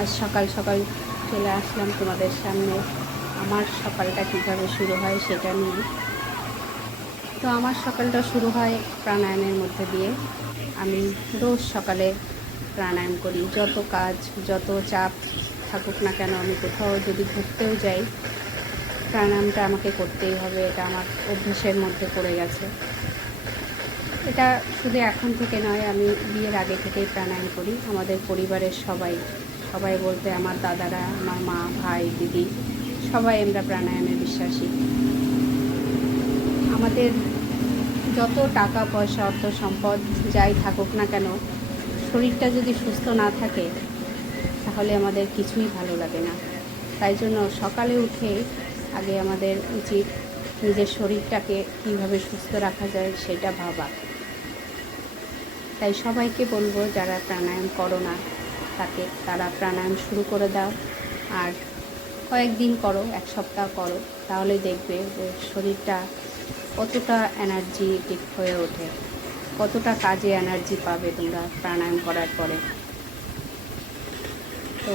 আজ সকাল সকাল চলে আসলাম তোমাদের সামনে আমার সকালটা কীভাবে শুরু হয় সেটা নিয়ে। তো আমার সকালটা শুরু হয় প্রাণায়ামের মধ্যে দিয়ে। আমি রোজ সকালে প্রাণায়াম করি। যত কাজ, যত চাপ থাকুক না কেন, আমি কোথাও যদি ঘুরতেও যাই, প্রাণায়ামটা আমাকে করতেই হবে। এটা আমার অভ্যেসের মধ্যে পড়ে গেছে। এটা শুধু এখন থেকে নয়, আমি বিয়ের আগে থেকেই প্রাণায়াম করি। আমাদের পরিবারের সবাই বলতে আমার দাদারা, আমার মা, ভাই, দিদি, সবাই আমরা প্রাণায়ামে বিশ্বাসী। আমাদের যত টাকা পয়সা, অর্থ সম্পদ যাই থাকুক না কেন, শরীরটা যদি সুস্থ না থাকে তাহলে আমাদের কিছুই ভালো লাগে না। তাই জন্য সকালে উঠে আগে আমাদের উচিত নিজের শরীরটাকে কীভাবে সুস্থ রাখা যায় সেটা ভাবা। তাই সবাইকে বলবো, যারা প্রাণায়াম করো না তারা প্রাণায়াম শুরু করে দাও। আর কয়েকদিন করো, 1 সপ্তাহ করো, তাহলে দেখবে যে শরীরটা কতটা এনার্জেটিক হয়ে ওঠে, কতটা কাজে এনার্জি পাবে তোমরা প্রাণায়াম করার পরে। তো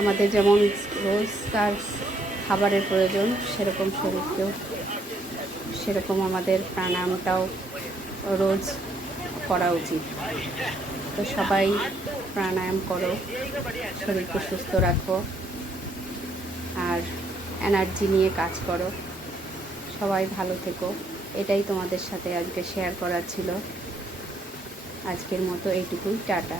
আমাদের যেমন রোজকার খাবারের প্রয়োজন, সেরকম আমাদের প্রাণায়ামটাও রোজ করা উচিত। তো সবাই প্রাণায়াম করো, শরীরকে সুস্থ রাখো আর এনার্জি নিয়ে কাজ করো। সবাই ভালো থেকো। এটাই তোমাদের সাথে আজকে শেয়ার করার ছিল। আজকের মতো এইটুকুই। টাটা।